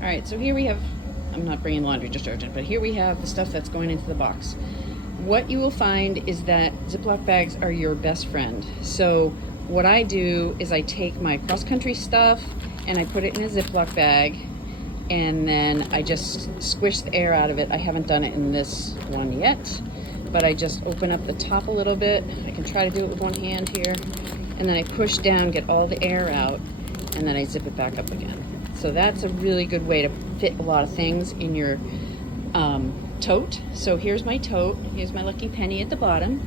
All right, so here we have, I'm not bringing laundry detergent, but here we have the stuff that's going into the box. What you will find is that Ziploc bags are your best friend. So what I do is I take my cross-country stuff and I put it in a Ziploc bag, and then I just squish the air out of it. I haven't done it in this one yet, but I just open up the top a little bit. I can try to do it with one hand here, and then I push down, get all the air out, and then I zip it back up again. So that's a really good way to fit a lot of things in your tote. So here's my tote. Here's my lucky penny at the bottom.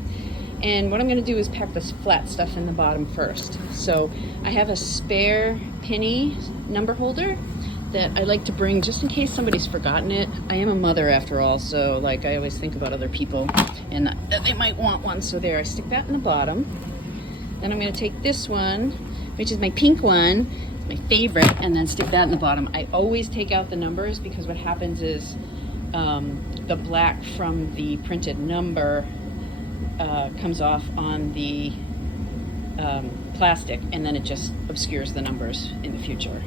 And what I'm going to do is pack this flat stuff in the bottom first. So I have a spare penny number holder that I like to bring just in case somebody's forgotten it. I am a mother after all, so like I always think about other people and that they might want one. So there, I stick that in the bottom. Then I'm going to take this one, which is my pink one, my favorite, and then stick that in the bottom. I always take out the numbers because what happens is the black from the printed number comes off on the plastic, and then it just obscures the numbers in the future.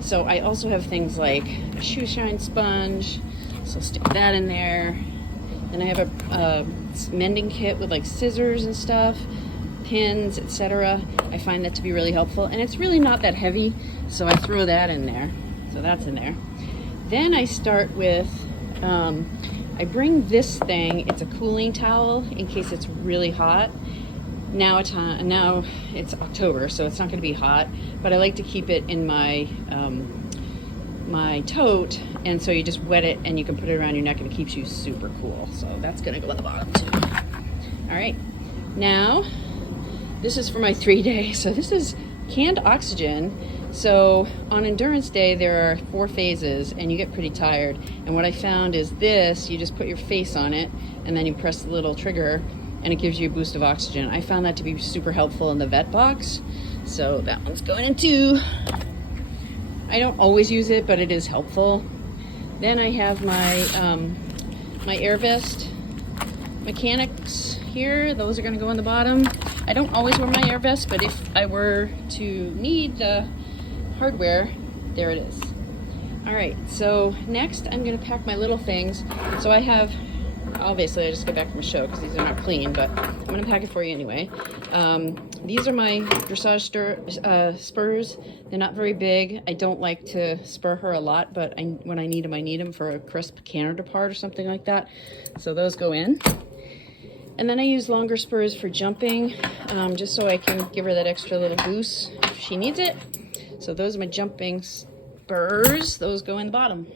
So I also have things like a shoe shine sponge, so stick that in there. Then I have a mending kit with like scissors and stuff, pins, etc. I find that to be really helpful, and it's really not that heavy, so I throw that in there. So that's in there. Then I start with, I bring this thing. It's a cooling towel in case it's really hot. Now it's October, so it's not going to be hot, but I like to keep it in my my tote, and so you just wet it and you can put it around your neck and it keeps you super cool. So that's going to go in the bottom too. All right, now this is for my 3-day. So this is canned oxygen. So on endurance day, there are 4 phases and you get pretty tired. And what I found is this, you just put your face on it and then you press the little trigger and it gives you a boost of oxygen. I found that to be super helpful in the vet box. So that one's going in too. I don't always use it, but it is helpful. Then I have my, my air vest mechanics here. Those are gonna go on the bottom. I don't always wear my air vest, but if I were to need the hardware, there it is. All right, so next I'm gonna pack my little things. So I have, obviously I just got back from a show because these are not clean, but I'm gonna pack it for you anyway. These are my dressage spurs. They're not very big. I don't like to spur her a lot, but when I need them for a crisp Canada part or something like that. So those go in. And then I use longer spurs for jumping, just so I can give her that extra little boost if she needs it. So those are my jumping spurs. Those go in the bottom.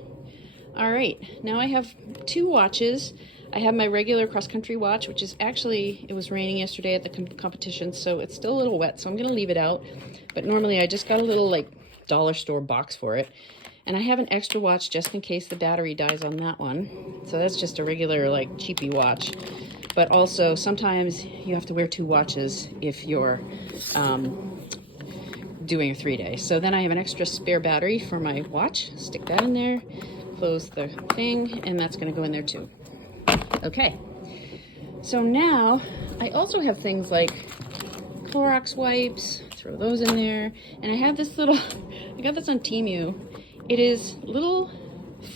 All right, now I have 2 watches. I have my regular cross-country watch, which is actually, it was raining yesterday at the competition, so it's still a little wet, so I'm gonna leave it out. But normally I just got a little like dollar store box for it. And I have an extra watch just in case the battery dies on that one. So that's just a regular like cheapy watch. But also sometimes you have to wear 2 watches if you're doing a 3-day. So then I have an extra spare battery for my watch. Stick that in there, close the thing, and that's gonna go in there too. Okay, so now I also have things like Clorox wipes, throw those in there. And I have this little, I got this on Temu. It is little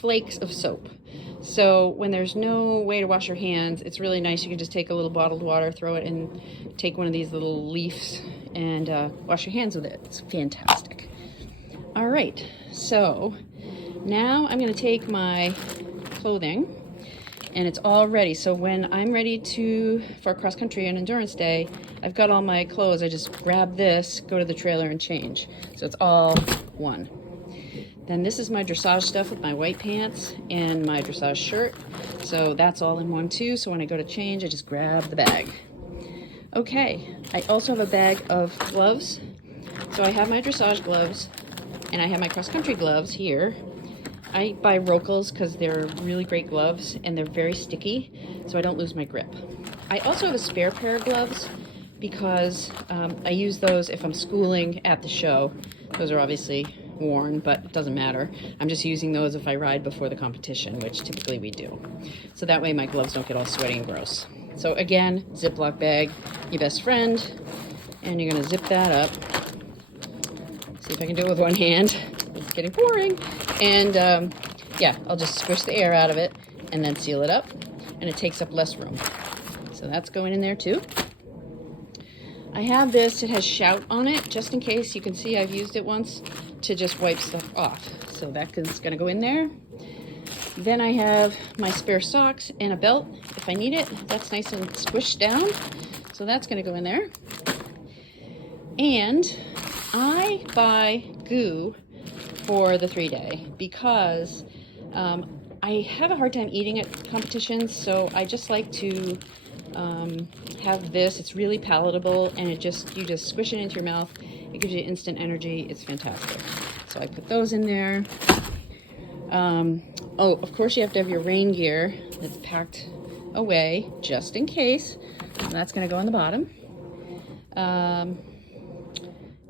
flakes of soap. So when there's no way to wash your hands, it's really nice. You can just take a little bottled water, throw it in, take one of these little leaves and wash your hands with it. It's fantastic. All right, so now I'm gonna take my clothing and it's all ready. So when I'm ready for cross country and endurance day, I've got all my clothes. I just grab this, go to the trailer and change. So it's all one. Then this is my dressage stuff with my white pants and my dressage shirt. So that's all in one too. So when I go to change, I just grab the bag. Okay, I also have a bag of gloves. So I have my dressage gloves and I have my cross-country gloves here. I buy Rocals because they're really great gloves and they're very sticky, so I don't lose my grip. I also have a spare pair of gloves because I use those if I'm schooling at the show. Those are obviously worn, but it doesn't matter. I'm just using those if I ride before the competition, which typically we do. So that way my gloves don't get all sweaty and gross. So again, Ziploc bag, your best friend, and you're gonna zip that up. See if I can do it with one hand. it's getting boring. And yeah, I'll just squish the air out of it and then seal it up, and it takes up less room. So that's going in there too. I have this, it has Shout on it, just in case. You can see I've used it once to just wipe stuff off. So that's gonna go in there. Then I have my spare socks and a belt if I need it. That's nice and squished down. So that's gonna go in there. And I buy goo for the 3-day because I have a hard time eating at competitions, so I just like to have this. It's really palatable, and you just squish it into your mouth. It gives you instant energy. It's fantastic. So I put those in there. Oh, of course you have to have your rain gear that's packed away just in case. And that's gonna go on the bottom.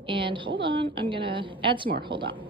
And hold on, I'm gonna add some more. Hold on.